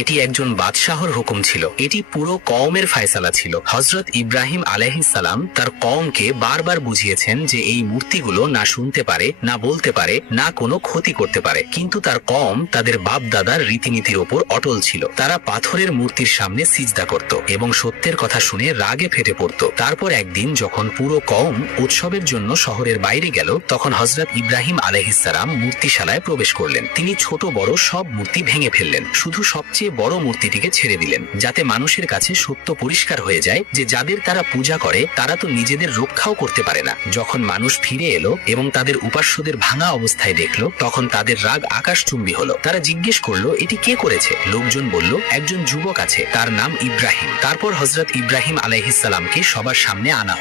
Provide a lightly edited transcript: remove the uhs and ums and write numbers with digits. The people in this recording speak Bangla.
এটি একজন বাদশাহর হুকুম ছিল, এটি পুরো কওমের ফায়সালা ছিল। হযরত ইব্রাহিম আলাইহিস সালাম তার কওমকে বারবার বুঝিয়েছেন যে এই মূর্তিগুলো না শুনতে পারে, না বলতে পারে, না কোনো ক্ষতি করতে পারে, কিন্তু তার কওম তাদের বাপ দাদার রীতিনীতির ওপর অটল ছিল। তারা পাথরের মূর্তির সামনে সিজদা করত এবং সত্যের কথা শুনে রাগে ফেটে পড়ত। তারপর একদিন যখন পুরো কওম উৎসবের জন্য শহরের বাইরে গেল, তখন হযরত ইব্রাহিম আলাইহিস সালাম মূর্তিশালায় প্রবেশ করলেন। তিনি ছোট বড় সব মূর্তি ভেঙে ফেললেন, শুধু সবচেয়ে বড় মূর্তিটিকে ছেড়ে দিলেন, যাতে মানুষের কাছে সত্য পরিষ্কার হয়ে যায় যে যাদের তারা পূজা করে তারা তো নিজেদের রক্ষাও করতে পারে না। যখন মানুষ ফিরে এলো এবং তাদের উপাস্যদের ভাঙা অবস্থায় দেখলো, তখন তাদের রাগ আকাশচুম্বী হলো। তারা জিজ্ঞেস করলো, এটি কে করেছে? লোকজন বলল, একজন যুবক আছে, তার নাম ইব্রাহিম। তারপর হযরত ইব্রাহিম আলাইহিস সালামকে সবার সামনে আনা হলো।